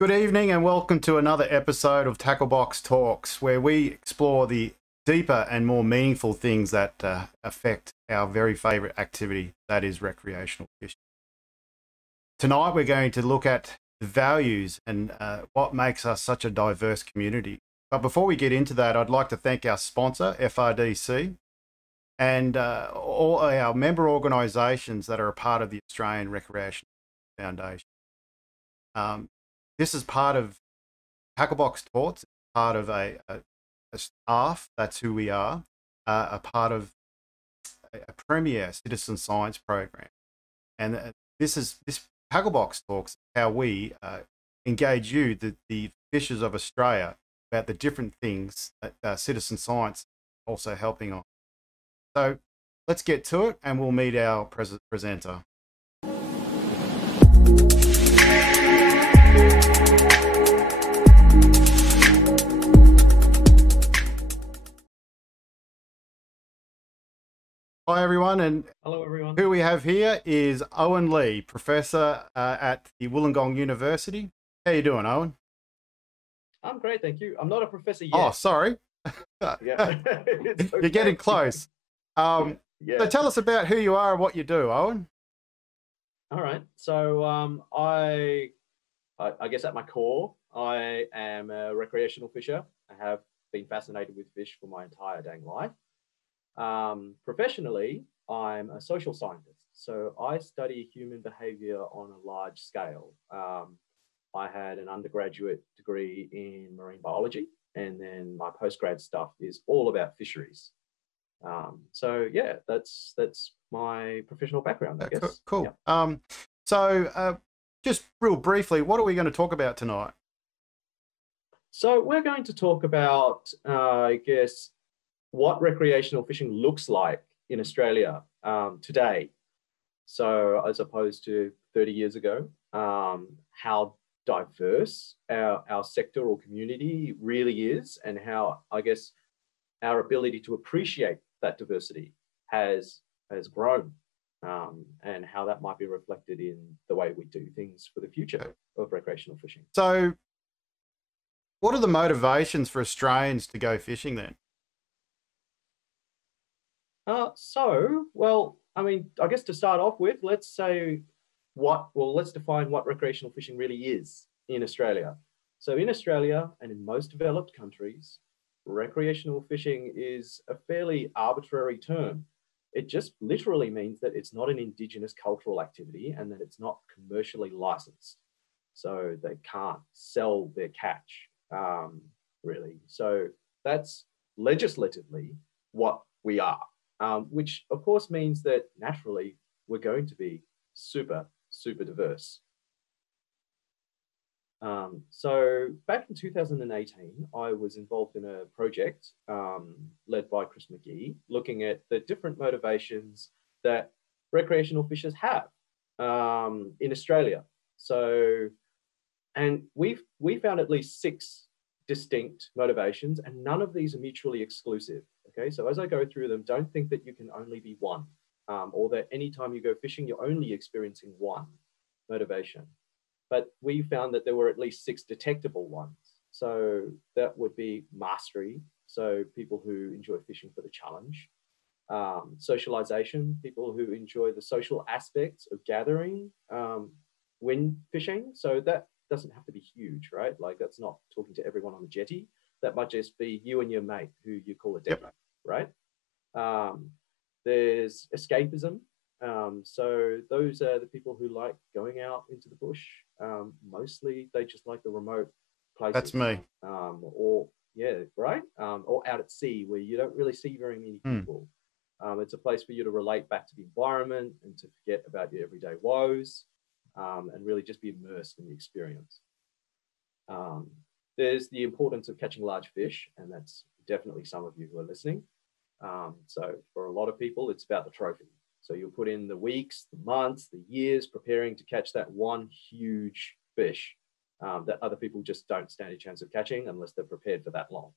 Good evening and welcome to another episode of Tacklebox Talks, where we explore the deeper and more meaningful things that affect our very favourite activity, that is recreational fishing. Tonight we're going to look at the values and what makes us such a diverse community. But before we get into that, I'd like to thank our sponsor, FRDC, and all our member organisations that are a part of the Australian Recreation Foundation. This is part of Tacklebox Talks, part of a staff, that's who we are, a part of a premier citizen science program. And this Tacklebox Talks, how we engage you, the fishers of Australia, about the different things that citizen science also helping on. So let's get to it and we'll meet our presenter. Hi everyone, and hello everyone. Who we have here is Owen Li, professor at the Wollongong University. How you doing, Owen? I'm great, thank you. I'm not a professor yet. Oh, sorry. Yeah. Okay. You're getting close. Yeah. So tell us about who you are and what you do, Owen. All right. So I guess at my core, I am a recreational fisher. I have been fascinated with fish for my entire dang life. Professionally, I'm a social scientist. So I study human behavior on a large scale. I had an undergraduate degree in marine biology, and then my postgrad stuff is all about fisheries. So yeah, that's my professional background, I guess. Cool. Yeah. So just real briefly, what are we going to talk about tonight? So we're going to talk about, I guess, what recreational fishing looks like in Australia today. So as opposed to 30 years ago, how diverse our sector or community really is, and how, I guess, our ability to appreciate that diversity has grown, and how that might be reflected in the way we do things for the future of recreational fishing. So what are the motivations for Australians to go fishing then? Well, I mean, I guess to start off with, let's define what recreational fishing really is in Australia. So in Australia and in most developed countries, recreational fishing is a fairly arbitrary term. It just literally means that it's not an indigenous cultural activity and that it's not commercially licensed. So they can't sell their catch, really. So that's legislatively what we are. Which of course means that naturally we're going to be super, super diverse. So back in 2018, I was involved in a project led by Chris McGee, looking at the different motivations that recreational fishers have in Australia. So, and we found at least 6 distinct motivations, and none of these are mutually exclusive. Okay, so as I go through them, don't think that you can only be one, or that anytime you go fishing, you're only experiencing one motivation. But we found that there were at least 6 detectable ones. So that would be mastery, so people who enjoy fishing for the challenge. Socialization, people who enjoy the social aspects of gathering when fishing. So that doesn't have to be huge, right? Like that's not talking to everyone on the jetty. That might just be you and your mate who you call a deck, right? There's escapism. So those are the people who like going out into the bush. Mostly they just like the remote places. That's me. Or out at sea where you don't really see very many people. It's a place for you to relate back to the environment and to forget about your everyday woes, and really just be immersed in the experience. There's the importance of catching large fish, and that's definitely some of you who are listening. So for a lot of people, it's about the trophy. So you'll put in the weeks, the months, the years preparing to catch that one huge fish that other people just don't stand a chance of catching unless they're prepared for that long.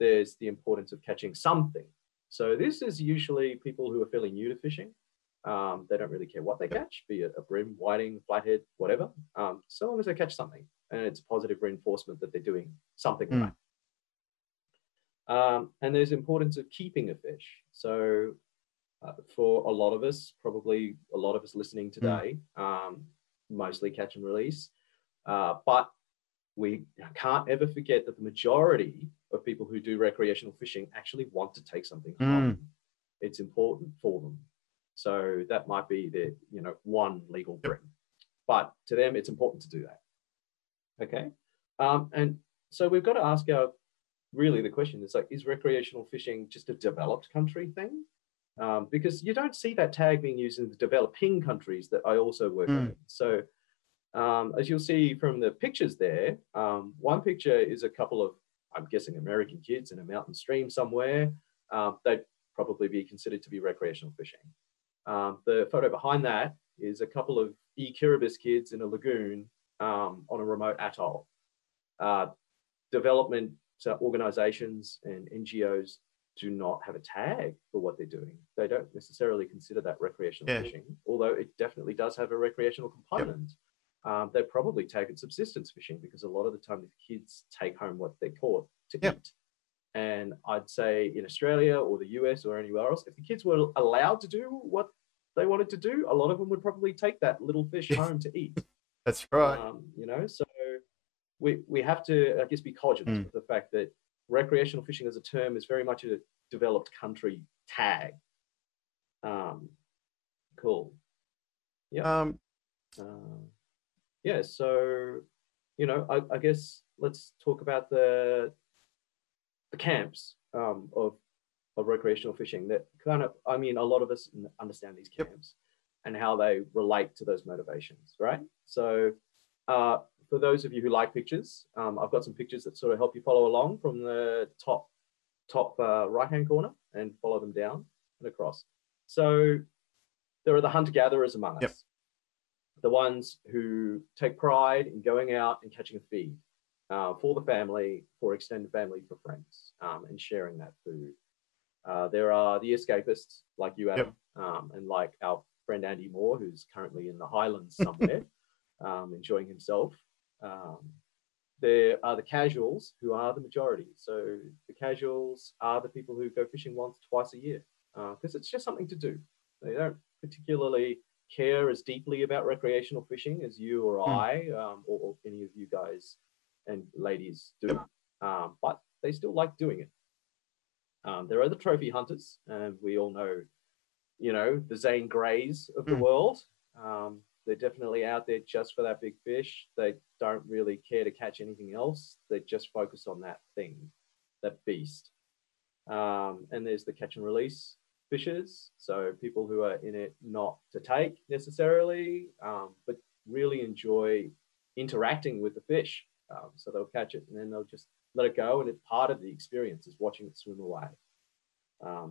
There's the importance of catching something. So this is usually people who are fairly new to fishing. They don't really care what they catch, be it a brim, whiting, flathead, whatever. so long as they catch something and it's positive reinforcement that they're doing something right. And there's importance of keeping a fish. So for a lot of us, probably a lot of us listening today, mostly catch and release, but we can't ever forget that the majority of people who do recreational fishing actually want to take something home. It's important for them. So that might be the, one legal bring, but to them, it's important to do that. Okay. And so we've got to ask the question is like, is recreational fishing just a developed country thing? Because you don't see that tag being used in the developing countries that I also work in. So as you'll see from the pictures there, one picture is a couple of, I'm guessing, American kids in a mountain stream somewhere. They'd probably be considered to be recreational fishing. The photo behind that is a couple of Kiribati kids in a lagoon on a remote atoll. Development organizations and NGOs do not have a tag for what they're doing. They don't necessarily consider that recreational fishing, although it definitely does have a recreational component. They probably tag it subsistence fishing because a lot of the time the kids take home what they caught to eat. And I'd say in Australia or the US or anywhere else, if the kids were allowed to do what they wanted to do, a lot of them would probably take that little fish home to eat. That's right. So we have to, I guess, be cognizant of the fact that recreational fishing as a term is very much a developed country tag. Cool. Yeah. So, I guess let's talk about the camps of recreational fishing that kind of, a lot of us understand these camps and how they relate to those motivations, right? So for those of you who like pictures, I've got some pictures that sort of help you follow along from the top right-hand corner and follow them down and across. So there are the hunter-gatherers among us, the ones who take pride in going out and catching a feed for the family, for extended family, for friends, and sharing that food. There are the escapists like you, Adam, and like our friend Andy Moore, who's currently in the Highlands somewhere, enjoying himself. There are the casuals, who are the majority. So the casuals are the people who go fishing once, twice a year, because it's just something to do. They don't particularly care as deeply about recreational fishing as you or I, or any of you guys and ladies do, but they still like doing it. There are the trophy hunters, and we all know, the Zane Greys of the world. They're definitely out there just for that big fish. They don't really care to catch anything else. They just focus on that thing, that beast. And there's the catch and release fishers. So people who are in it not to take necessarily, but really enjoy interacting with the fish. So they'll catch it and then they'll just let it go. And it's part of the experience is watching it swim away.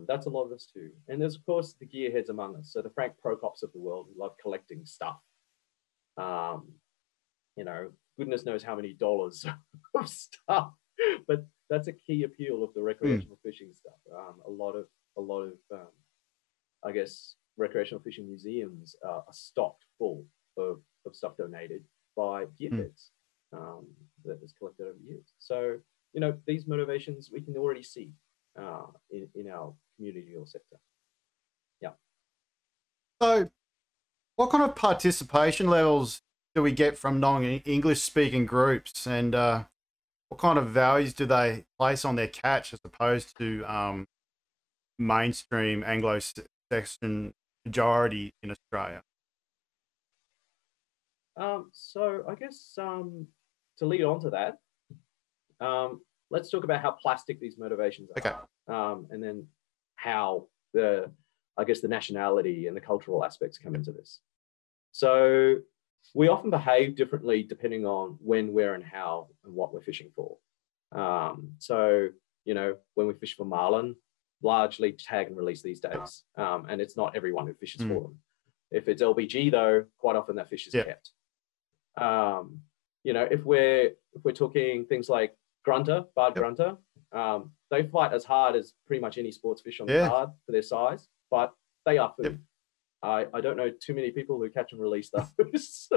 That's a lot of us too. And there's, of course, the gearheads among us. So the Frank Prokops of the world who love collecting stuff. Goodness knows how many dollars of stuff, but that's a key appeal of the recreational fishing stuff. A lot of I guess, recreational fishing museums are stocked full of stuff donated by gearheads that is collected over years. So, these motivations we can already see in our community or sector. Yeah. So what kind of participation levels do we get from non-English speaking groups, and what kind of values do they place on their catch as opposed to mainstream Anglo-Saxon majority in Australia? So I guess to lead on to that, let's talk about how plastic these motivations are, and then how the nationality and the cultural aspects come into this. So we often behave differently depending on when, where, and how, and what we're fishing for. So, when we fish for marlin, largely tag and release these days, and it's not everyone who fishes for them. If it's LBG, though, quite often that fish is kept. If we're talking things like grunter, barred grunter, they fight as hard as pretty much any sports fish on the card for their size, but they are food. I don't know too many people who catch and release those.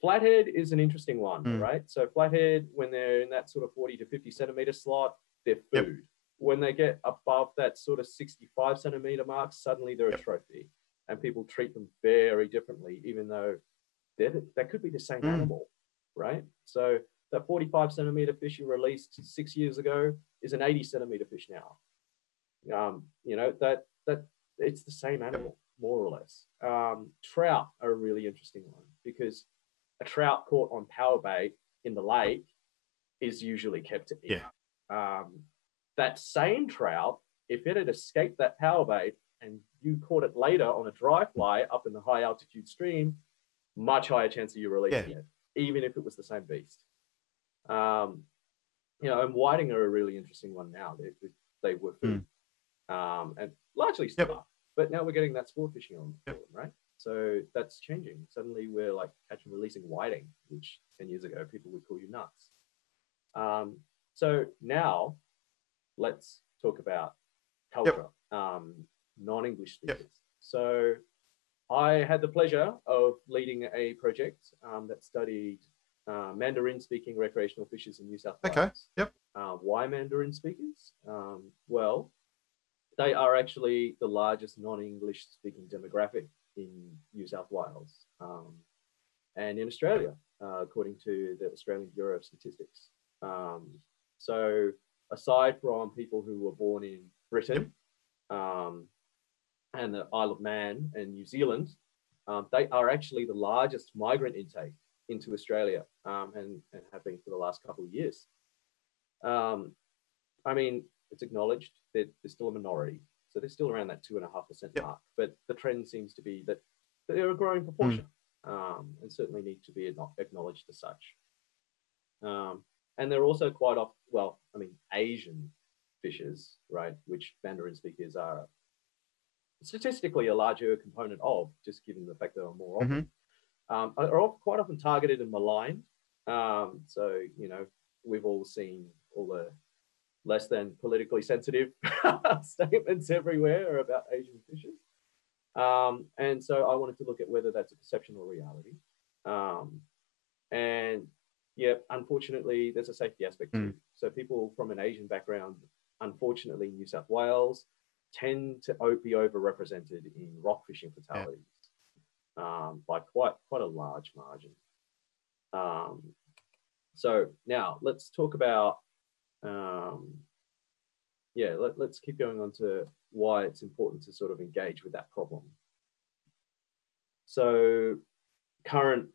Flathead is an interesting one, right? So flathead, when they're in that sort of 40 to 50 centimeter slot, they're food. Yep. When they get above that sort of 65 centimeter mark, suddenly they're a trophy, and people treat them very differently, even though that could be the same animal, right? So that 45 centimeter fish you released 6 years ago is an 80 centimeter fish now. You know, that it's the same animal, more or less. Trout are a really interesting one, because a trout caught on power bait in the lake is usually kept to eat. That same trout, if it had escaped that power bait and you caught it later on a dry fly up in the high altitude stream, much higher chance of you releasing it, even if it was the same beast. You know, and whiting are a really interesting one now. They were food, and largely still are. But now we're getting that sport fishing on board, right? So that's changing. Suddenly we're like catching and releasing whiting, which 10 years ago people would call you nuts. So now let's talk about culture, non-English speakers. So I had the pleasure of leading a project that studied Mandarin-speaking recreational fishers in New South Wales. Why Mandarin speakers? Well, they are actually the largest non-English speaking demographic in New South Wales and in Australia, according to the Australian Bureau of Statistics. So aside from people who were born in Britain and the Isle of Man and New Zealand, they are actually the largest migrant intake into Australia and have been for the last couple of years. I mean, it's acknowledged that they're still a minority, so they're still around that 2.5% mark, but the trend seems to be that they're a growing proportion and certainly need to be acknowledged as such. And they're also quite often, well, I mean, Asian fishers, right, which Mandarin speakers are statistically a larger component of, just given the fact there are more of them, are quite often targeted and maligned. So, you know, we've all seen all the less than politically sensitive statements everywhere about Asian fishers. And so I wanted to look at whether that's a perception or reality. And yeah, unfortunately, there's a safety aspect too. So people from an Asian background, unfortunately, in New South Wales, tend to be overrepresented in rock fishing fatalities by quite a large margin. So now let's talk about, let's keep going on to why it's important to sort of engage with that problem. So current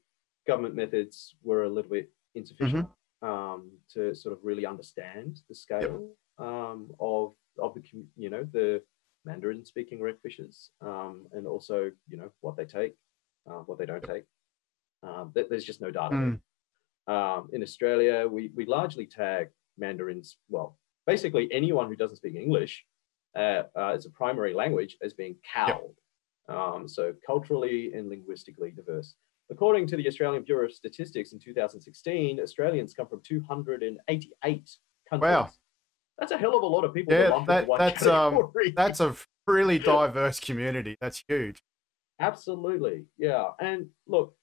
government methods were a little bit insufficient to sort of really understand the scale of the, you know, the Mandarin speaking wreck fishers, and also, you know, what they take, what they don't take. There's just no data. In Australia, we largely tag Mandarins, well, basically anyone who doesn't speak English as a primary language as being cowed. So culturally and linguistically diverse. According to the Australian Bureau of Statistics in 2016, Australians come from 288 countries. Wow. That's a hell of a lot of people. That's a really diverse community. That's huge. Absolutely. Yeah. And look,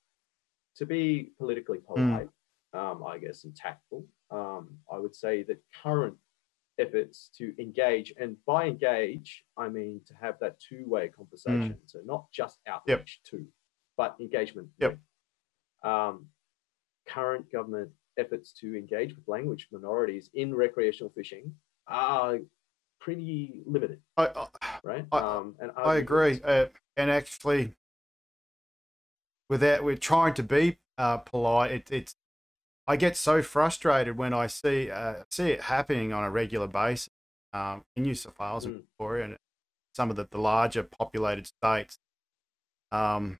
to be politically polite, I guess, and tactful, I would say that current efforts to engage, and by engage, I mean to have that two-way conversation. So not just outreach to, but engagement. Current government efforts to engage with language minorities in recreational fishing are pretty limited, right? And I agree. And actually, we're trying to be polite. I get so frustrated when I see it happening on a regular basis in New South Wales and Victoria and some of the larger populated states, where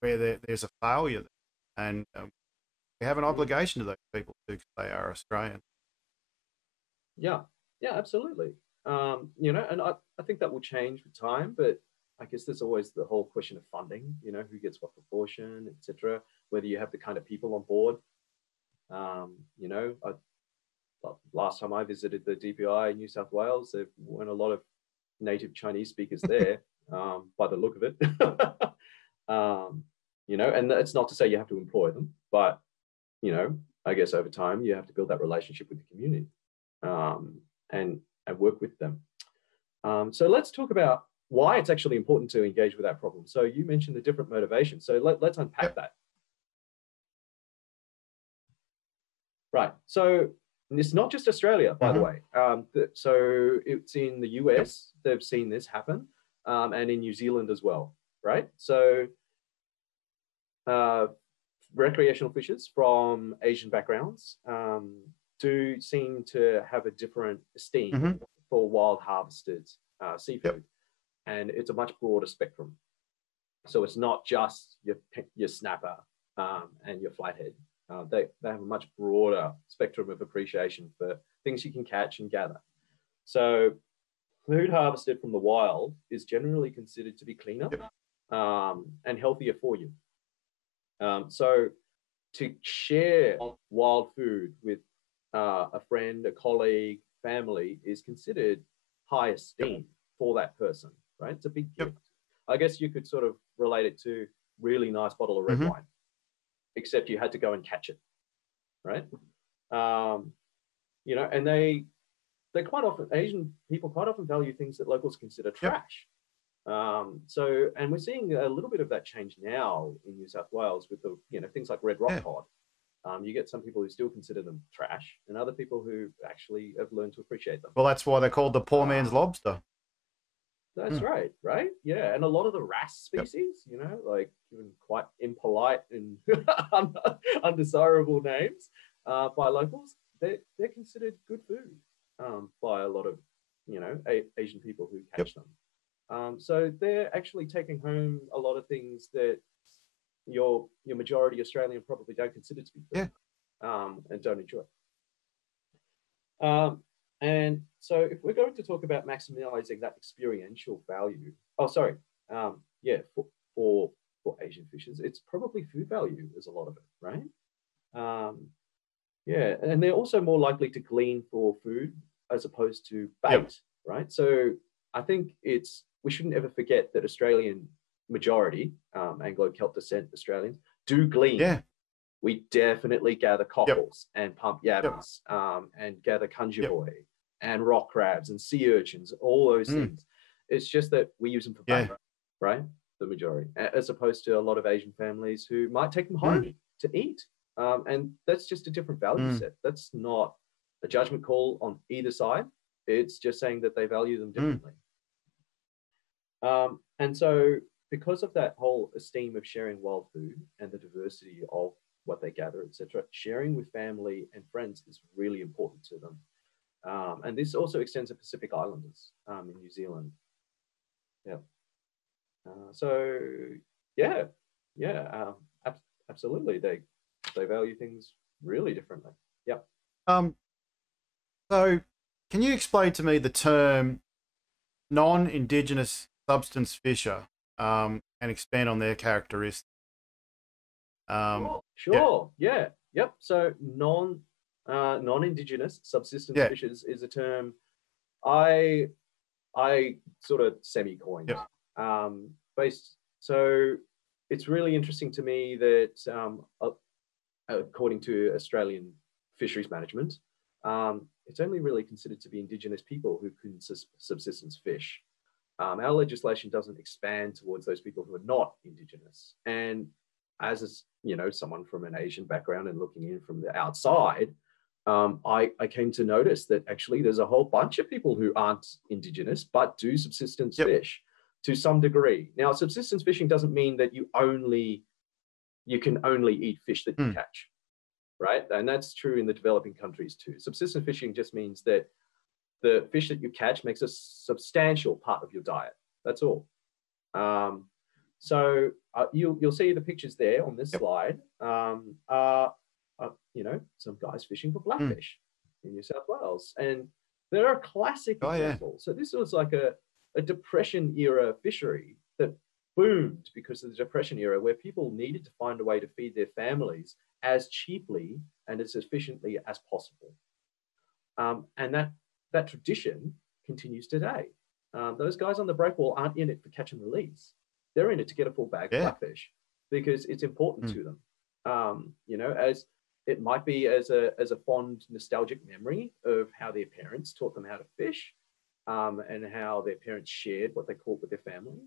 there's a failure, and we have an obligation to those people because they are Australian. Yeah, absolutely. You know, and I think that will change with time, but I guess there's always the whole question of funding, you know, who gets what proportion, etc., whether you have the kind of people on board. You know, last time I visited the DPI in New South Wales, there weren't a lot of native Chinese speakers there, by the look of it. you know, and that's not to say you have to employ them, but, you know, I guess over time you have to build that relationship with the community, and work with them. So let's talk about why it's actually important to engage with that problem. So you mentioned the different motivations. So let's unpack that. Right. So it's not just Australia, by the way. So it's in the US, they've seen this happen, and in New Zealand as well, right? So recreational fishers from Asian backgrounds do seem to have a different esteem for wild harvested seafood. And it's a much broader spectrum. So it's not just your snapper and your flathead. They have a much broader spectrum of appreciation for things you can catch and gather. So food harvested from the wild is generally considered to be cleaner and healthier for you. So to share wild food with a friend, a colleague, family is considered high esteem for that person, right? It's a big gift. I guess you could sort of relate it to really nice bottle of red wine, except you had to go and catch it, right? You know, and they quite often, Asian people quite often value things that locals consider trash. So, and we're seeing a little bit of that change now in New South Wales with the, you know, things like red rock cod. You get some people who still consider them trash, and other people who actually have learned to appreciate them. Well, that's why they're called the poor man's lobster. That's right, right? Yeah, and a lot of the wrasse species, you know, like even quite impolite and undesirable names by locals, they're considered good food by a lot of, you know, Asian people who catch them. So they're actually taking home a lot of things that your majority Australian probably don't consider to be food and don't enjoy. And so if we're going to talk about maximizing that experiential value, for Asian fishers, it's probably food value is a lot of it, right? And they're also more likely to glean for food as opposed to bait, right? So I think we shouldn't ever forget that Australian majority, Anglo-Celt descent Australians, do glean. We definitely gather cockles and pump yabbers and gather kunjaboi and rock crabs and sea urchins, all those things. It's just that we use them for bait, right? The majority, as opposed to a lot of Asian families who might take them home to eat. And that's just a different value set. That's not a judgment call on either side. It's just saying that they value them differently. And so because of that whole esteem of sharing wild food and the diversity of what they gather, etc., sharing with family and friends is really important to them. And this also extends to Pacific Islanders in New Zealand. Absolutely. They value things really differently. So can you explain to me the term non-Indigenous subsistence fisher and expand on their characteristics? Sure. So non-Indigenous subsistence fishers is a term I sort of semi-coined. So it's really interesting to me that according to Australian fisheries management, it's only really considered to be Indigenous people who can subsistence fish. Our legislation doesn't expand towards those people who are not Indigenous. And as someone from an Asian background and looking in from the outside, I came to notice that actually there's a whole bunch of people who aren't Indigenous but do subsistence fish to some degree. Now, subsistence fishing doesn't mean that you can only eat fish that you catch, right? And that's true in the developing countries too. Subsistence fishing just means that the fish that you catch makes a substantial part of your diet. That's all. So you'll see the pictures there on this slide. Some guys fishing for blackfish in New South Wales, and they're a classic example. So this was like a Depression era fishery that boomed because of the Depression era, where people needed to find a way to feed their families as cheaply and as efficiently as possible. And that tradition continues today. Those guys on the breakwall aren't in it for catch and release. They're in it to get a full bag of blackfish. because it's important to them. You know, as it might be as a fond nostalgic memory of how their parents taught them how to fish, and how their parents shared what they caught with their family,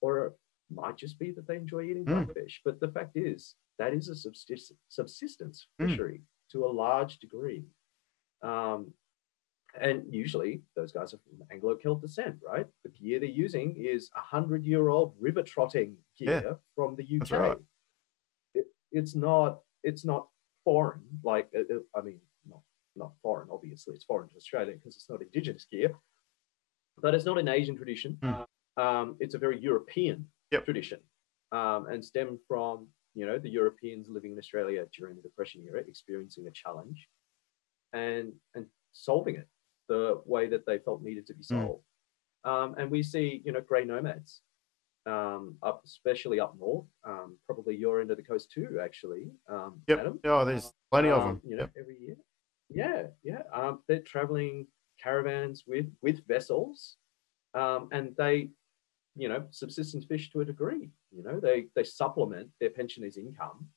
or it might just be that they enjoy eating blackfish. But the fact is, that is a subsistence fishery to a large degree. And usually those guys are from Anglo-Celt descent, right? The gear they're using is 100-year-old river trotting gear from the UK. That's right. It's not foreign. Like, I mean, not foreign. Obviously, it's foreign to Australia because it's not indigenous gear, but it's not an Asian tradition. It's a very European tradition, and stemmed from, you know, the Europeans living in Australia during the Depression era, experiencing a challenge and solving it the way that they felt needed to be solved. And we see, you know, grey nomads, especially up north, probably your end of the coast too, actually. Adam. Oh, there's plenty of them. You know, every year. They're traveling caravans with vessels, and they, you know, subsistence fish to a degree. You know, they supplement their pensioners' income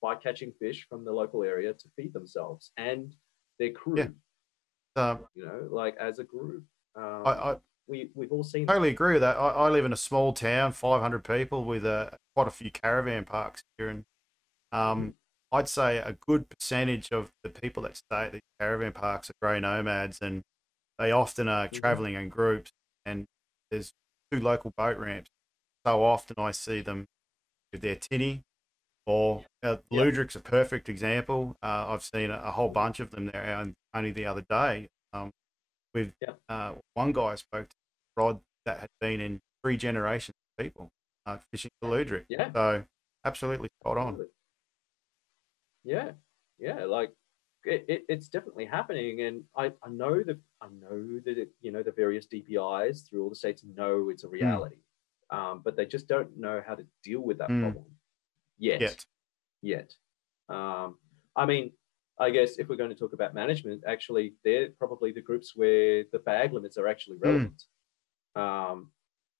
by catching fish from the local area to feed themselves and their crew. You know, like as a group. We've all seen totally agree with that. I live in a small town, 500 people, with quite a few caravan parks here, and I'd say a good percentage of the people that stay at these caravan parks are grey nomads, and they often are travelling in groups, and there's 2 local boat ramps. So often I see them with their tinny, or Ludrick's a perfect example. I've seen a whole bunch of them there only the other day. With one guy I spoke to, Rod, that had been in 3 generations of people fishing for Ludrick. So absolutely spot on. Like it's definitely happening, and I know that it, you know, the various DPIs through all the states know it's a reality, but they just don't know how to deal with that problem yet. I mean, I guess if we're going to talk about management, actually, they're probably the groups where the bag limits are actually relevant,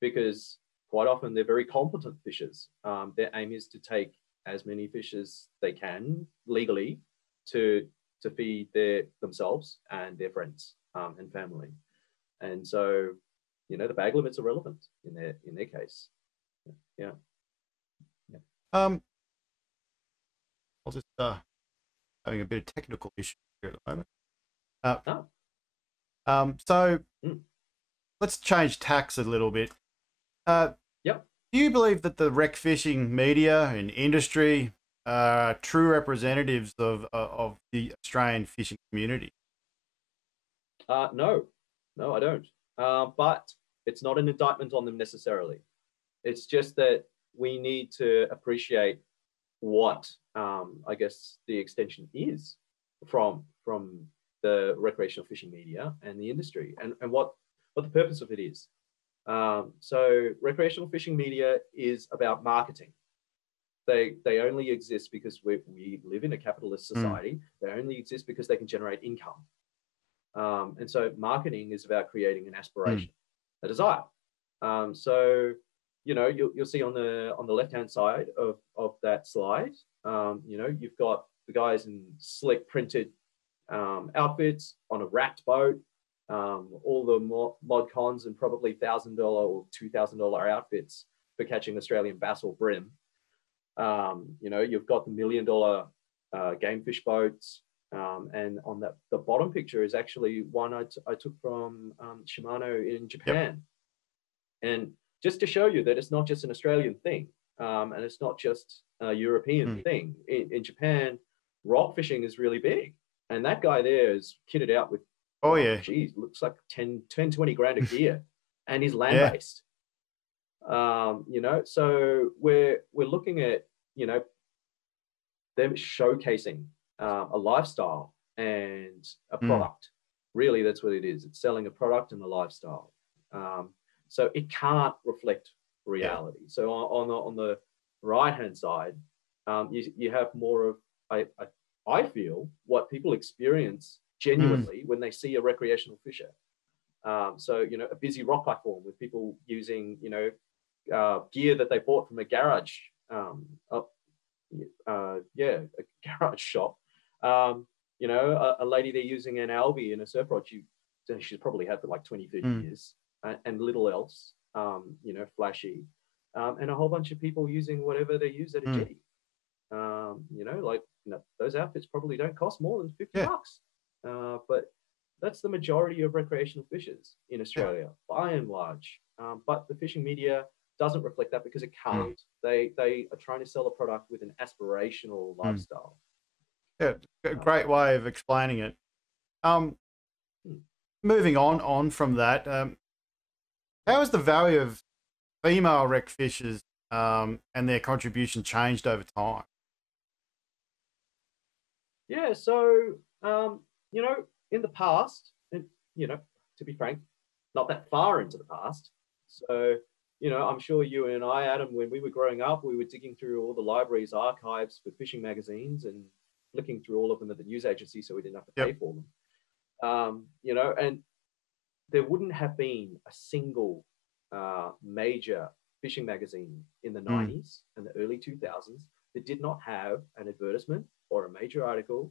because quite often they're very competent fishers. Their aim is to take as many fish as they can legally to feed themselves and their friends and family. And so, you know, the bag limits are relevant in their case. I'll just having a bit of technical issue here at the moment. So let's change tacks a little bit. Do you believe that the rec fishing media and industry are true representatives of the Australian fishing community? No, I don't. But it's not an indictment on them necessarily. It's just that we need to appreciate what I guess the extension is from the recreational fishing media and the industry, and what the purpose of it is. So recreational fishing media is about marketing. They only exist because we live in a capitalist society. They only exist because they can generate income. And so marketing is about creating an aspiration, a desire. So, you know, you'll see on the left-hand side of that slide, you know, you've got the guys in slick printed outfits on a wrapped boat, all the mod cons and probably $1,000 or $2,000 outfits for catching Australian bass or bream. You know, you've got the $1 million game fish boats, and on the bottom picture is actually one I took from Shimano in Japan. And just to show you that it's not just an Australian thing, and it's not just a European thing. In Japan, rock fishing is really big, and that guy there is kitted out with, geez, looks like 10, 20 grand of gear, and he's land-based. You know, so we're looking at, you know, them showcasing a lifestyle and a product. Really, that's what it is. It's selling a product and a lifestyle. So it can't reflect reality. So on the right-hand side, you have more of, I feel, what people experience genuinely when they see a recreational fisher. So, you know, a busy rock platform with people using, you know, gear that they bought from a garage uh, yeah, a garage shop. You know, a lady there using an Albi in a surf rod, she's probably had for like 20, 30 years, and little else, you know, flashy. And a whole bunch of people using whatever they use at a jetty. You know, like, you know, those outfits probably don't cost more than 50 bucks. But that's the majority of recreational fishers in Australia, by and large. But the fishing media doesn't reflect that because it can't. They are trying to sell a product with an aspirational lifestyle. Yeah, a great way of explaining it. Moving on from that, how has the value of female rec fishers and their contribution changed over time? Yeah, so, you know, in the past, and, you know, to be frank, not that far into the past. So, you know, I'm sure you and I, Adam, when we were growing up, we were digging through all the library's archives for fishing magazines and flicking through all of them at the news agency so we didn't have to pay for them. You know, and there wouldn't have been a single major fishing magazine in the 90s and the early 2000s that did not have an advertisement or a major article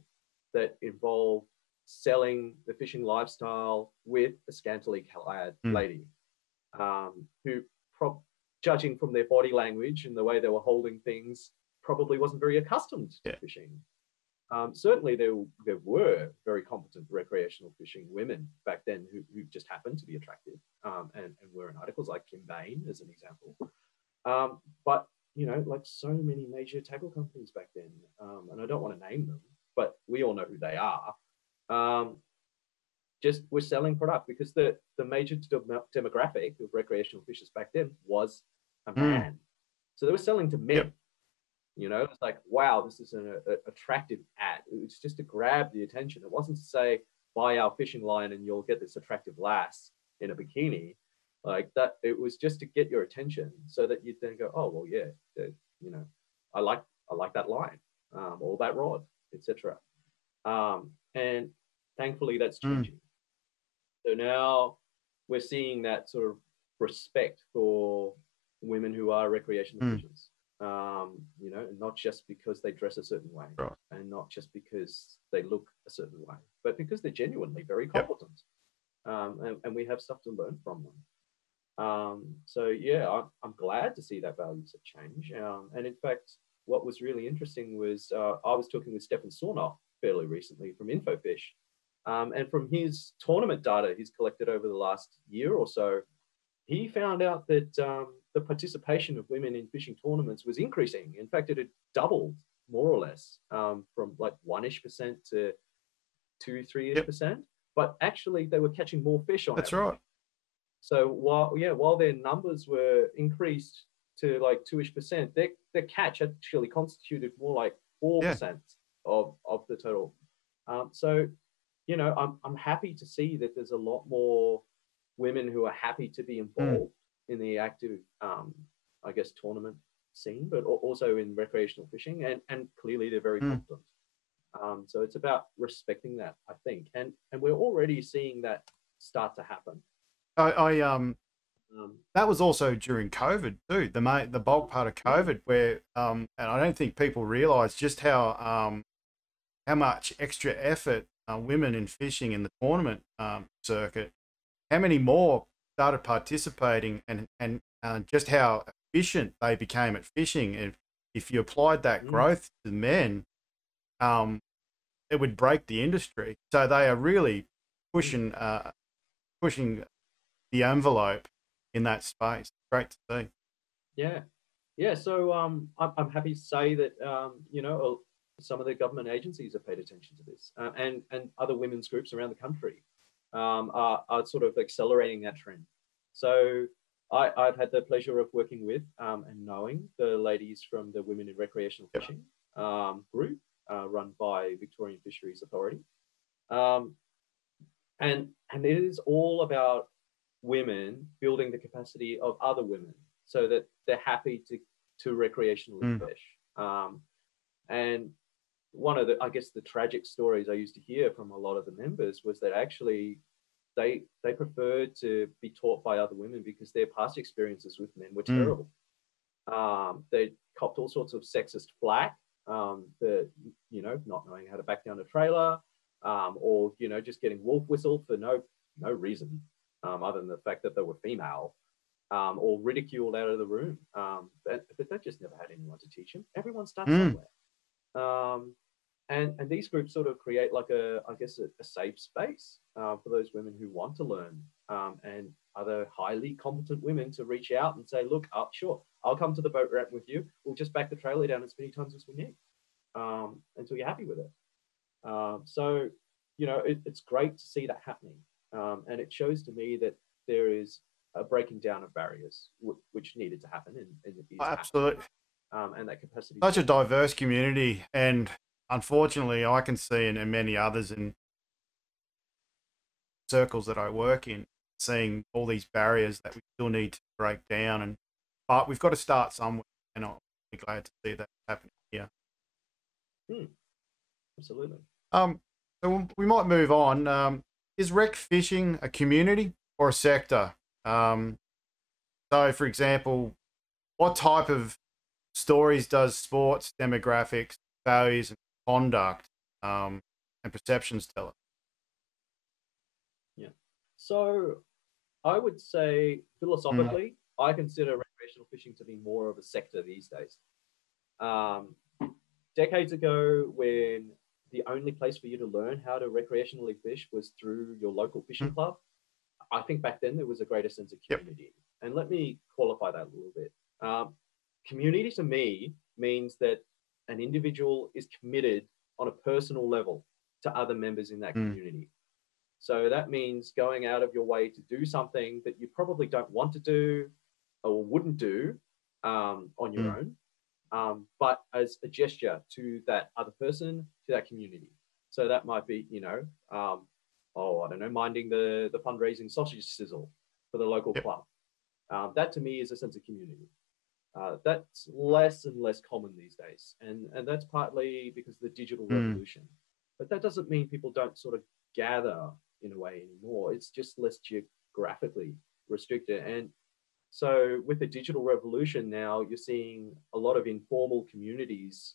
that involved selling the fishing lifestyle with a scantily clad lady who, judging from their body language and the way they were holding things, probably wasn't very accustomed to fishing. Certainly, there were very competent recreational fishing women back then who just happened to be attractive and were in articles, like Kim Bain as an example. But, you know, like so many major tackle companies back then, and I don't want to name them, but we all know who they are, just were selling product because the major demographic of recreational fishers back then was a man. So they were selling to men. You know, it's like, wow, this is an attractive ad. It was just to grab the attention. It wasn't to say, buy our fishing line and you'll get this attractive lass in a bikini. Like that, it was just to get your attention so that you'd then go, oh, well, yeah, you know, I like that line or that rod, etc. And thankfully, that's changing. So now we're seeing that sort of respect for women who are recreational fishers. You know, not just because they dress a certain way and not just because they look a certain way, but because they're genuinely very competent. And we have stuff to learn from them. So yeah, I'm glad to see that values have changed. And in fact, what was really interesting was I was talking with Stefan Sornoff fairly recently from Infofish. And from his tournament data he's collected over the last year or so, he found out that the participation of women in fishing tournaments was increasing. In fact, it had doubled more or less from like 1% to 2-3%. But actually, they were catching more fish on That's average. right. So while their numbers were increased to like 2-ish%, their catch actually constituted more like 4% of the total. So, you know, I'm happy to see that there's a lot more women who are happy to be involved in the active, I guess, tournament scene, but also in recreational fishing, and clearly they're very competent. So it's about respecting that, I think, and we're already seeing that start to happen. That was also during COVID too, the bulk part of COVID, where and I don't think people realise just how much extra effort women in fishing in the tournament circuit, how many more started participating, and just how efficient they became at fishing. And if you applied that growth to men, it would break the industry. So they are really pushing the envelope in that space. Great to see. Yeah. So I'm happy to say that you know, some of the government agencies have paid attention to this, and other women's groups around the country are sort of accelerating that trend. So I've had the pleasure of working with and knowing the ladies from the Women in Recreational Fishing group run by Victorian Fisheries Authority, and it is all about women building the capacity of other women so that they're happy to recreationally fish. And one of the, I guess, the tragic stories I used to hear from a lot of the members was that actually they preferred to be taught by other women because their past experiences with men were terrible. They copped all sorts of sexist flack for, you know, not knowing how to back down a trailer, or, you know, just getting wolf whistled for no reason, other than the fact that they were female, or ridiculed out of the room. But they just never had anyone to teach them. Everyone starts somewhere. And these groups sort of create like I guess a safe space for those women who want to learn, and other highly competent women to reach out and say, look, sure, I'll come to the boat ramp with you. We'll just back the trailer down as many times as we need, until you're happy with it. So, you know, it's great to see that happening. And it shows to me that there is a breaking down of barriers, which needed to happen. And absolutely. And that capacity. Such a diverse community. And unfortunately, I can see, and many others in circles that I work in, seeing all these barriers that we still need to break down. But we've got to start somewhere. And I'm really glad to see that happening here. Absolutely. So we might move on. Is rec fishing a community or a sector? So, for example, what type of stories does sports, demographics, values, and conduct and perceptions tell us? Yeah. So I would say philosophically, I consider recreational fishing to be more of a sector these days. Decades ago, when the only place for you to learn how to recreationally fish was through your local fishing club, I think back then there was a greater sense of community. And let me qualify that a little bit. Community to me means that an individual is committed on a personal level to other members in that community. So that means going out of your way to do something that you probably don't want to do or wouldn't do on your own, but as a gesture to that other person, to that community. So that might be, you know, I don't know, minding the fundraising sausage sizzle for the local club. That to me is a sense of community. That's less and less common these days. And that's partly because of the digital revolution. But that doesn't mean people don't sort of gather in a way anymore. It's just less geographically restricted. And so with the digital revolution now, you're seeing a lot of informal communities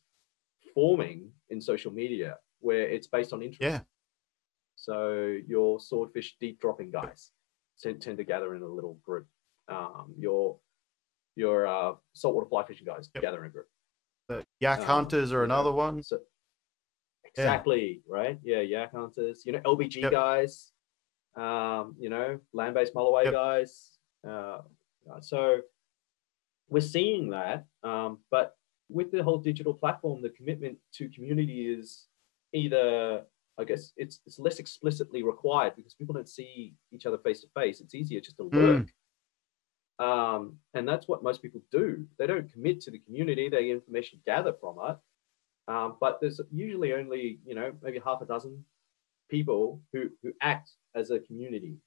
forming in social media where it's based on interest. Yeah. So your swordfish deep dropping guys tend to gather in a little group. Your saltwater fly fishing guys gather in a group. The yak hunters are another one. So, exactly, right? Yeah, yak hunters. You know, LBG guys. You know, land-based mulloway guys. So we're seeing that, but with the whole digital platform, the commitment to community is either, I guess, it's less explicitly required because people don't see each other face to face. It's easier just to lurk. And that's what most people do. They don't commit to the community. They get information gathered from it. But there's usually only, you know, maybe half a dozen people who act as a community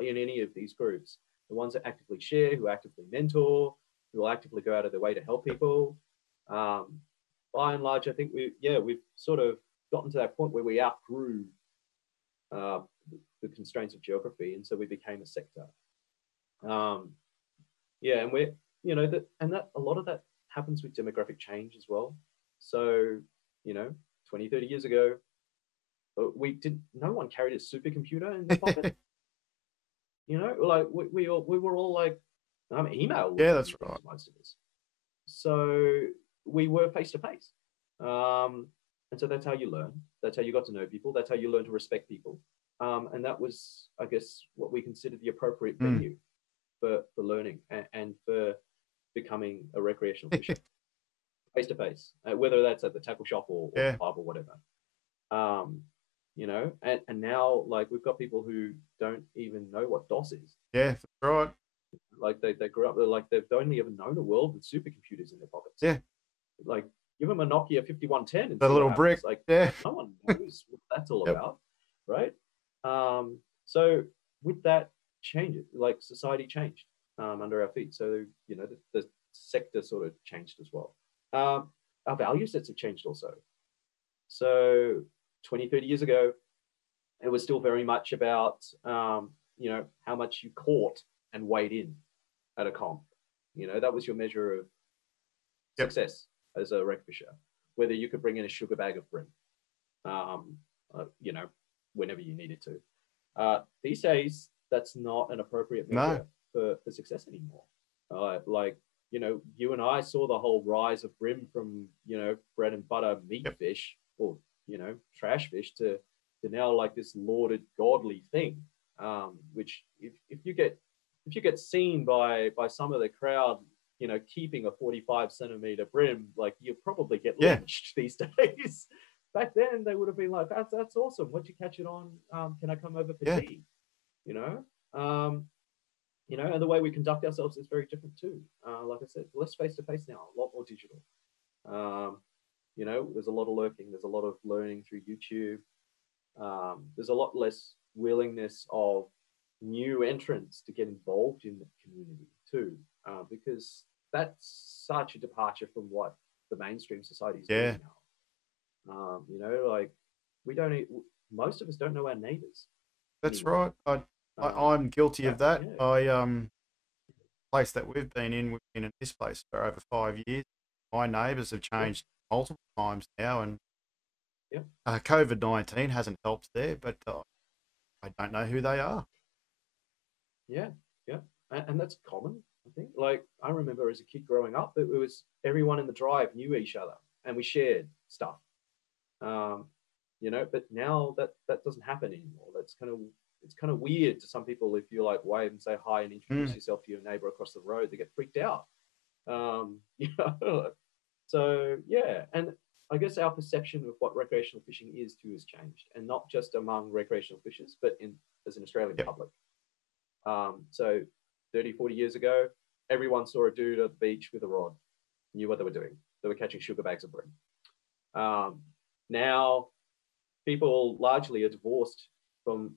in any of these groups. The ones that actively share, who actively mentor, who will actively go out of their way to help people. By and large, I think we've sort of gotten to that point where we outgrew the constraints of geography, and so we became a sector. And we're, you know, that a lot of that happens with demographic change as well. So, you know, 20, 30 years ago, no one carried a supercomputer in their pocket. You know, like we were all like email. Yeah, that's right. Most of us. So we were face to face, and so that's how you learn. That's how you got to know people. That's how you learn to respect people. And that was, I guess, what we considered the appropriate venue for learning and for becoming a recreational fisher, face to face, whether that's at the tackle shop or the pub or whatever. You know, and now, like, we've got people who don't even know what DOS is. Yeah, that's right. Like they grew up, like they've only ever known a world with supercomputers in their pockets. Yeah. Like, give them a Nokia 5110 and the little brick. Like, no one knows what that's all about, right? So with that changes, like society changed under our feet. So, you know, the sector sort of changed as well. Our value sets have changed also. So 20, 30 years ago, it was still very much about, you know, how much you caught and weighed in at a comp. You know, that was your measure of Yep. success as a rec fisher, whether you could bring in a sugar bag of bream, you know, whenever you needed to. These days, that's not an appropriate measure for success anymore. Like, you know, you and I saw the whole rise of bream from, you know, bread and butter meat fish, or, you know, trash fish, to now like this lauded godly thing, which if you get seen by some of the crowd, you know, keeping a 45 centimeter bream, like you probably get lynched these days. Back then they would have been like, that's awesome. What'd you catch it on? Can I come over for tea? You know, you know, and the way we conduct ourselves is very different too. Like I said, less face to face now, a lot more digital. You know, there's a lot of lurking, there's a lot of learning through YouTube. There's a lot less willingness of new entrants to get involved in the community too, because that's such a departure from what the mainstream society is doing now. You know, like most of us don't know our neighbors. That's right. I'm guilty of that. Place that we've been in this place for over 5 years. My neighbours have changed multiple times now, and COVID-19 hasn't helped there, but I don't know who they are. Yeah, and that's common, I think. Like, I remember as a kid growing up, it was everyone in the drive knew each other, and we shared stuff. You know, but now that doesn't happen anymore. It's kind of weird to some people if you like wave and say hi and introduce yourself to your neighbor across the road. They get freaked out. You know, so yeah, and I guess our perception of what recreational fishing is too has changed, and not just among recreational fishers, but as an Australian public. So 30, 40 years ago, everyone saw a dude at the beach with a rod, knew what they were doing. They were catching sugar bags of bream. Now, people largely are divorced from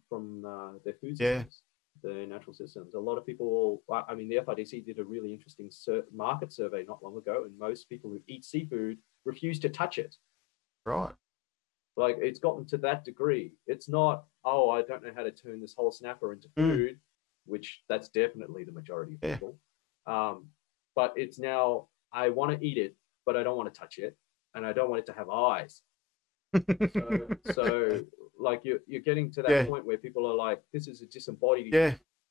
their food systems, their natural systems. A lot of people, I mean, the FIDC did a really interesting market survey not long ago, and most people who eat seafood refuse to touch it. Right. Like, it's gotten to that degree. It's not, oh, I don't know how to turn this whole snapper into food, which that's definitely the majority of people. But it's now, I want to eat it, but I don't want to touch it, and I don't want it to have eyes. So like you're getting to that point where people are like, this is a disembodied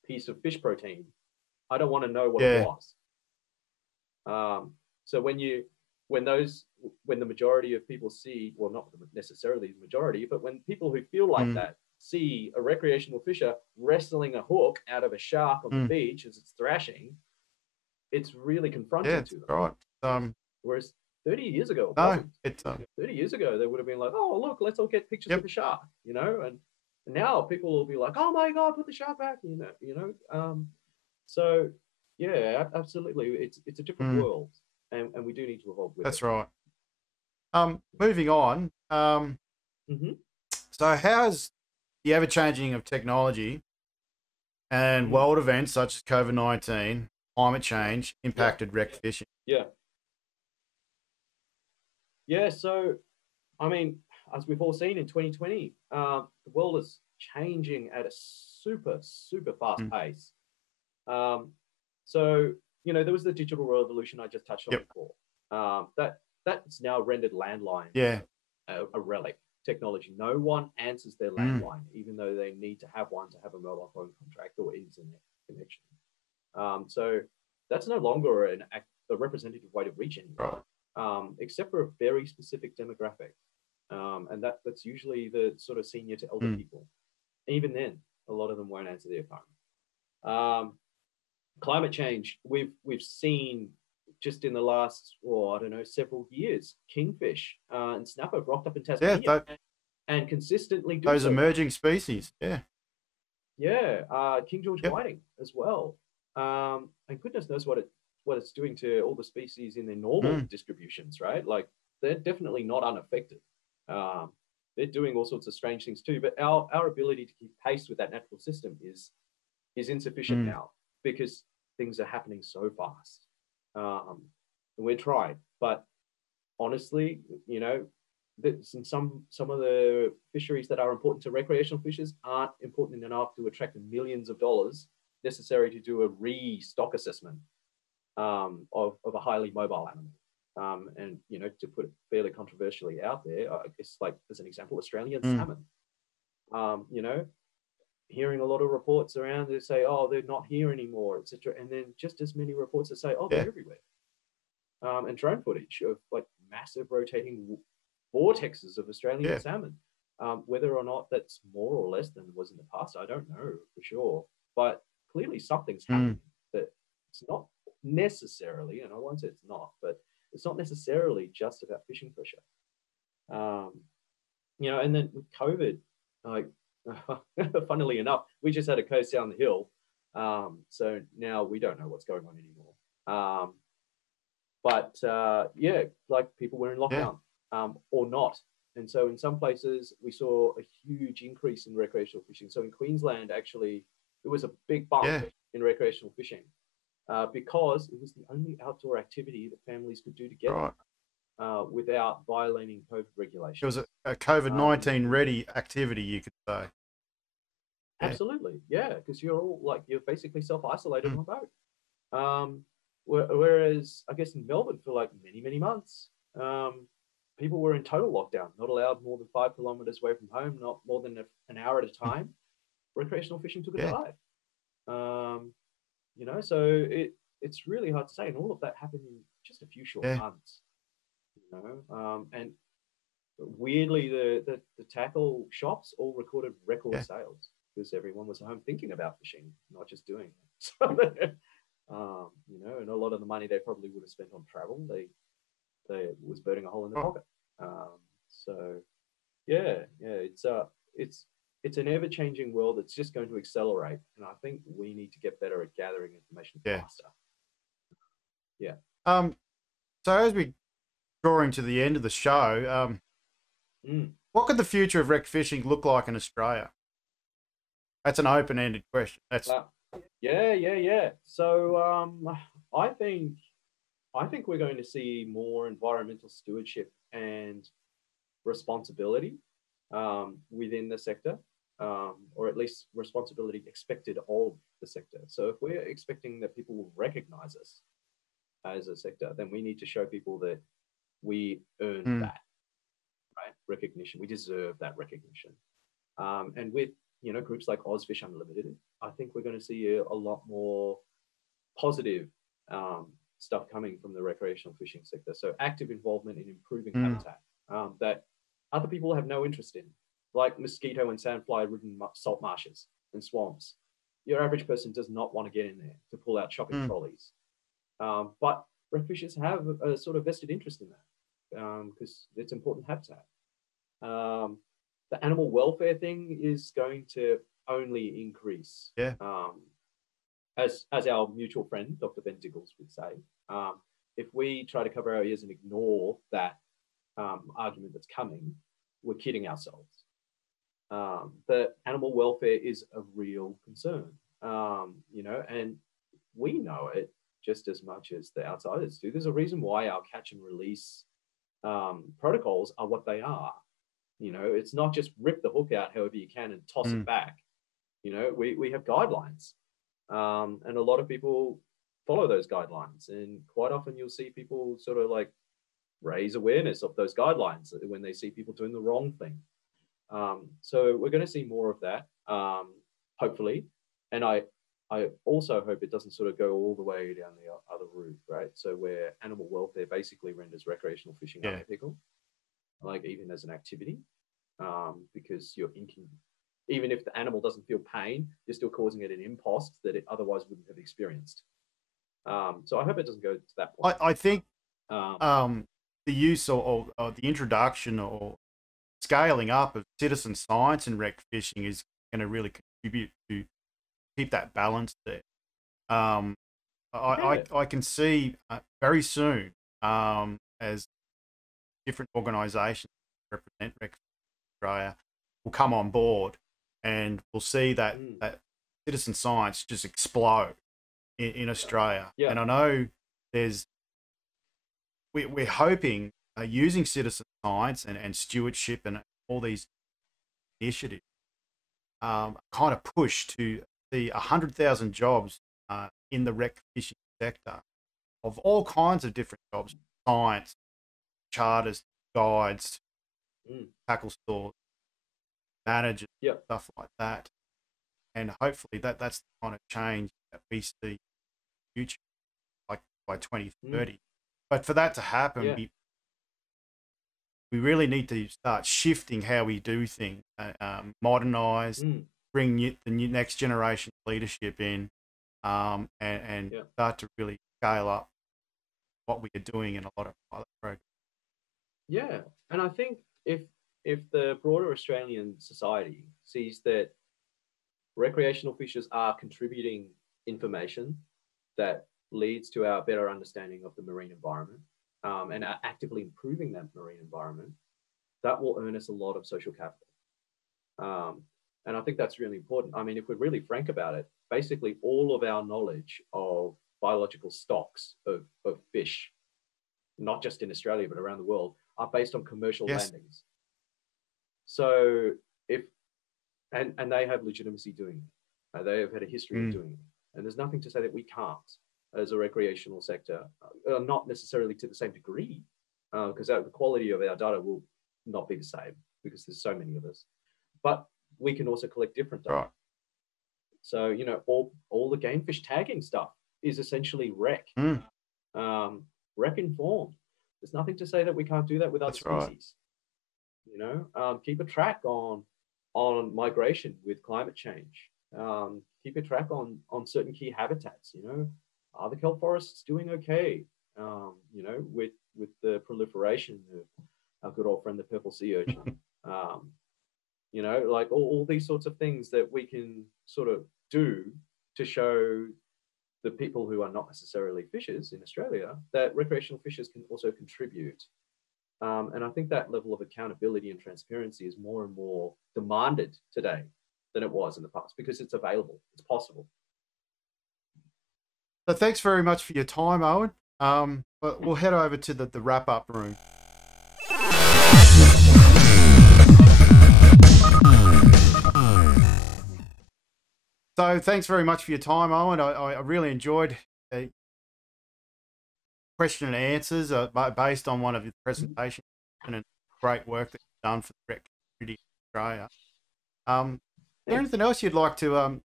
piece of fish protein. I don't want to know what it was. So when the majority of people see, well, not necessarily the majority, but when people who feel like that see a recreational fisher wrestling a hook out of a shark on the beach as it's thrashing, it's really confronting to them. Right. Whereas 30 years ago, 30 years ago, they would have been like, oh, look, let's all get pictures of the shark, you know, and now people will be like, oh my God, put the shark back, you know. So yeah, absolutely. It's a different world, and we do need to evolve with it. That's right. Moving on. So how's the ever-changing of technology and world events such as COVID-19, climate change impacted rec fishing? Yeah, so, I mean, as we've all seen in 2020, the world is changing at a super, super fast pace. So, you know, there was the digital revolution I just touched on before. That's now rendered landline a relic technology. No one answers their landline, even though they need to have one to have a mobile phone contract or internet connection. So that's no longer a representative way to reach anyone. Except for a very specific demographic. And that's usually the sort of senior to elder people. Even then, a lot of them won't answer their phone. Climate change, we've seen just in the last, I don't know, several years, kingfish and snapper have rocked up in Tasmania and consistently do those emerging species. King George whiting as well. And goodness knows what it's doing to all the species in their normal distributions, right? Like, they're definitely not unaffected. They're doing all sorts of strange things too, but our ability to keep pace with that natural system is insufficient now, because things are happening so fast. And we're trying, but honestly, you know, some of the fisheries that are important to recreational fishers aren't important enough to attract millions of dollars necessary to do a restock assessment of a highly mobile animal. And to put it fairly controversially out there, I guess, like as an example, Australian Mm. salmon. Hearing a lot of reports around that say, oh, they're not here anymore, etc., and then just as many reports that say, oh, they're everywhere. And drone footage of like massive rotating vortexes of Australian salmon. Whether or not that's more or less than it was in the past, I don't know for sure. But clearly something's happening that it's not necessarily, and I won't say it's not, but it's not necessarily just about fishing pressure. And then with COVID, like, funnily enough, we just had a case down the hill. So now we don't know what's going on anymore. Like people were in lockdown or not. And so in some places, we saw a huge increase in recreational fishing. So in Queensland, actually, it was a big bump in recreational fishing because it was the only outdoor activity that families could do together without violating COVID regulations. It was a COVID-19 ready activity, you could say. Absolutely, yeah, because you're basically self-isolated on a boat. Whereas I guess in Melbourne for like many months, people were in total lockdown, not allowed more than 5 kilometers away from home, not more than an hour at a time. Recreational fishing took a dive. So it's really hard to say, and all of that happened in just a few short months. And weirdly, the tackle shops all recorded record sales because everyone was at home thinking about fishing, not just doing it. So, and a lot of the money they probably would have spent on travel, they was burning a hole in their pocket. It's an ever-changing world that's just going to accelerate, and I think we need to get better at gathering information faster. So as we drawing to the end of the show, what could the future of rec fishing look like in Australia? That's an open-ended question. That's So I think we're going to see more environmental stewardship and responsibility within the sector, or at least responsibility expected of the sector. So if we're expecting that people will recognize us as a sector, then we need to show people that we earn that, right? Recognition. We deserve that recognition. And with groups like Ozfish Unlimited, I think we're going to see a lot more positive stuff coming from the recreational fishing sector. So active involvement in improving habitat that other people have no interest in, like mosquito and sandfly-ridden salt marshes and swamps. Your average person does not want to get in there to pull out shopping trolleys. But rec fishers have a sort of vested interest in that because it's important habitat. The animal welfare thing is going to only increase. As our mutual friend, Dr. Ben Diggles, would say, if we try to cover our ears and ignore that argument that's coming, we're kidding ourselves. But animal welfare is a real concern, and we know it just as much as the outsiders do. There's a reason why our catch and release protocols are what they are. It's not just rip the hook out however you can and toss it back. We have guidelines, and a lot of people follow those guidelines. And quite often you'll see people sort of like raise awareness of those guidelines when they see people doing the wrong thing. So we're going to see more of that, hopefully. And I also hope it doesn't sort of go all the way down the other route, right? So where animal welfare basically renders recreational fishing unethical, like even as an activity, because you're even if the animal doesn't feel pain, you're still causing it an impost that it otherwise wouldn't have experienced. So I hope it doesn't go to that point. I think the use or the introduction or scaling up of citizen science and rec fishing is going to really contribute to keep that balance there. I can see very soon as different organisations represent rec Australia will come on board, and we'll see that citizen science just explode in Australia. And I know we're hoping using citizen science and stewardship and all these initiatives kind of push to see 100,000 jobs in the rec fishing sector of all kinds of different jobs, science, charters, guides, Mm. tackle stores, managers, Yep. stuff like that. And hopefully that's the kind of change that we see in the future, like by 2030. But for that to happen, Yeah. we really need to start shifting how we do things, modernize, bring the next generation leadership in, and Yeah. start to really scale up what we are doing in a lot of pilot programs. Yeah, and I think if the broader Australian society sees that recreational fishers are contributing information that leads to our better understanding of the marine environment, and are actively improving that marine environment, that will earn us a lot of social capital. And I think that's really important. I mean, if we're really frank about it, basically all of our knowledge of biological stocks of fish, not just in Australia, but around the world, are based on commercial landings. So and they have legitimacy doing it. They have had a history of doing it. And there's nothing to say that we can't as a recreational sector, not necessarily to the same degree, because the quality of our data will not be the same because there's so many of us. But we can also collect different data. Right. So, you know, all the game fish tagging stuff is essentially rec. Rec informed. There's nothing to say that we can't do that with other species. Right. You know, keep a track on migration with climate change. Keep a track on certain key habitats. You know, are the kelp forests doing okay? You know, with the proliferation of our good old friend the purple sea urchin. You know, like all these sorts of things that we can sort of do to show the people who are not necessarily fishers in Australia that recreational fishers can also contribute. And I think that level of accountability and transparency is more and more demanded today than it was in the past because it's available, it's possible. So thanks very much for your time, Owen. But we'll head over to the wrap-up room. So thanks very much for your time, Owen. I really enjoyed question and answers based on one of your presentations and great work that you've done for the rec community in Australia. Is there anything else you'd like to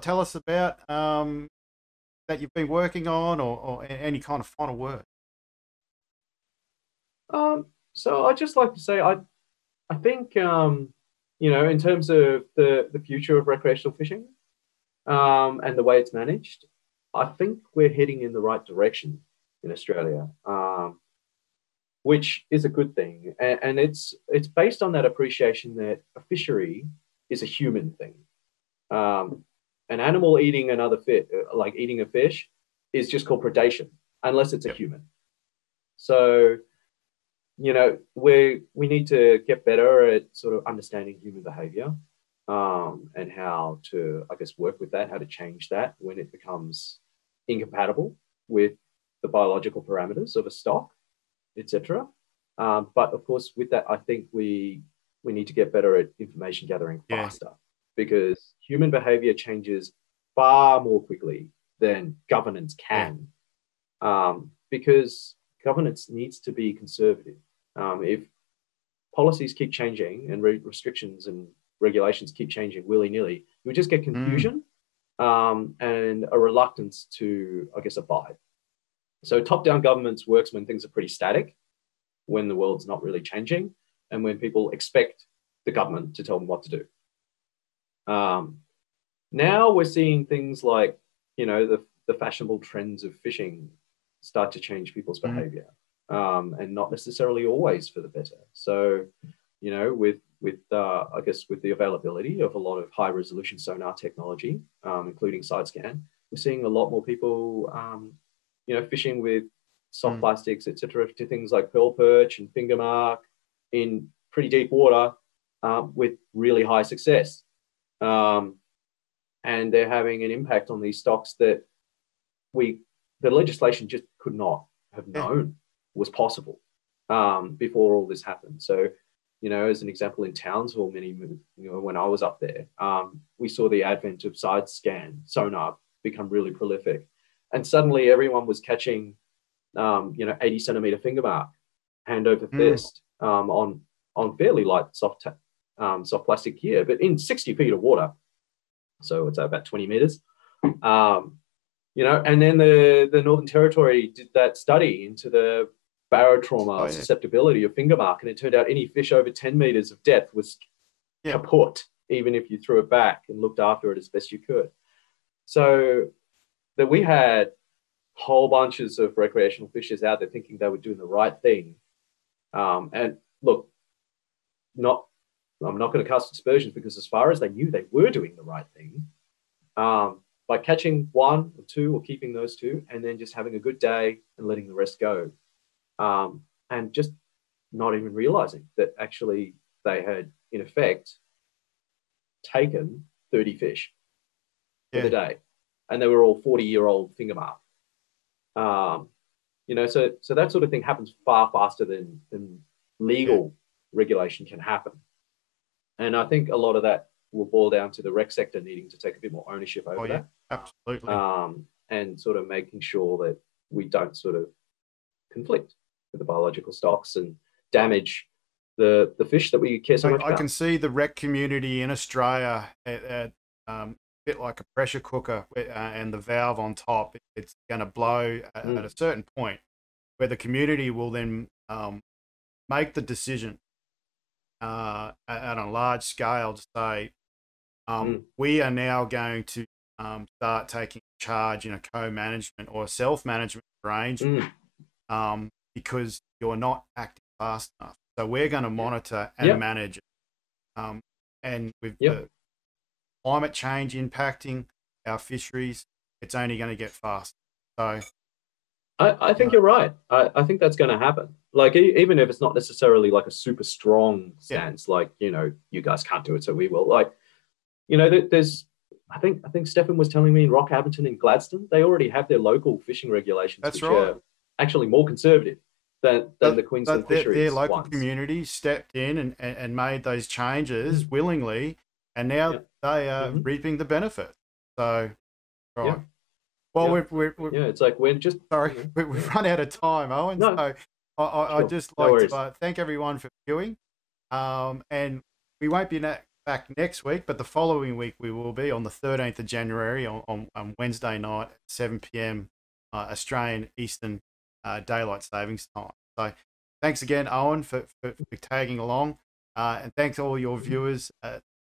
tell us about that you've been working on, or any kind of final word? So I'd just like to say I think you know, in terms of the future of recreational fishing and the way it's managed, I think we're heading in the right direction in Australia, which is a good thing. And it's based on that appreciation that a fishery is a human thing. An animal eating another fish, like eating a fish, is just called predation, unless it's a human. So, you know, we need to get better at sort of understanding human behavior, and how to, I guess, work with that, how to change that when it becomes incompatible with the biological parameters of a stock, etc. But of course, with that, I think we need to get better at information gathering faster, because human behavior changes far more quickly than governance can, because governance needs to be conservative. If policies keep changing and restrictions and regulations keep changing willy-nilly, you just get confusion and a reluctance to, I guess, abide. So top-down governments works when things are pretty static, when the world's not really changing, and when people expect the government to tell them what to do. Now we're seeing things like, you know, the fashionable trends of fishing start to change people's behavior, and not necessarily always for the better. So, you know, with I guess with the availability of a lot of high resolution sonar technology, including side scan, we're seeing a lot more people, you know, fishing with soft plastics, etc., to things like pearl perch and finger mark in pretty deep water, with really high success. And they're having an impact on these stocks that the legislation just could not have known was possible before all this happened. So, you know, as an example, in Townsville, when I was up there, we saw the advent of side scan sonar become really prolific, and suddenly everyone was catching you know, 80 centimeter finger mark, hand over fist, on fairly light soft plastic gear, but in 60 feet of water. So it's about 20 meters. You know, and then the Northern Territory did that study into the barotrauma susceptibility of finger mark, and it turned out any fish over 10 meters of depth was kaput, even if you threw it back and looked after it as best you could. So that we had whole bunches of recreational fishers out there thinking they were doing the right thing. And look, I'm not going to cast aspersions, because as far as they knew, they were doing the right thing. By catching one or two, or keeping those two, and then just having a good day and letting the rest go. And just not even realizing that actually they had, in effect, taken 30 fish for the day. And they were all 40-year-old finger mark. You know, so that sort of thing happens far faster than legal regulation can happen. And I think a lot of that will boil down to the rec sector needing to take a bit more ownership over that. Absolutely. And sort of making sure that we don't sort of conflict with the biological stocks and damage the fish that we care so much about. I can see the rec community in Australia at a bit like a pressure cooker, and the valve on top, it's going to blow at a certain point where the community will then make the decision at a large scale to say, we are now going to start taking charge in a co-management or a self-management arrangement, because you're not acting fast enough. So we're going to monitor and manage it. And with the climate change impacting our fisheries, it's only going to get faster. So I think you're right. I think that's going to happen. Like, even if it's not necessarily like a super strong stance, like, you know, you guys can't do it, so we will. Like, you know, there's, I think Stefan was telling me in Rockhampton and Gladstone, they already have their local fishing regulations, which are actually more conservative than the Queensland fisheries. Their local community stepped in and made those changes willingly, and now they are reaping the benefit. So, well, it's like we're just we've run out of time, Owen. No. So I'd just like to thank everyone for viewing, and we won't be back next week, but the following week we will be on the 13th of January on Wednesday night at 7 p.m. Australian Eastern Daylight Savings Time. So thanks again, Owen, for tagging along, and thanks all your viewers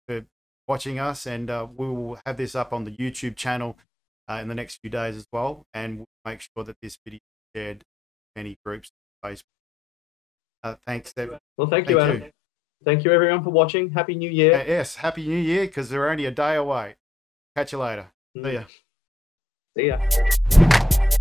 for watching us, and we will have this up on the YouTube channel in the next few days as well, and we'll make sure that this video is shared to many groups on Facebook. Thanks, Stephen. Well, thank you, Adam. Thank you, everyone, for watching. Happy New Year. Yes, Happy New Year, because they're only a day away. Catch you later. See ya. See ya.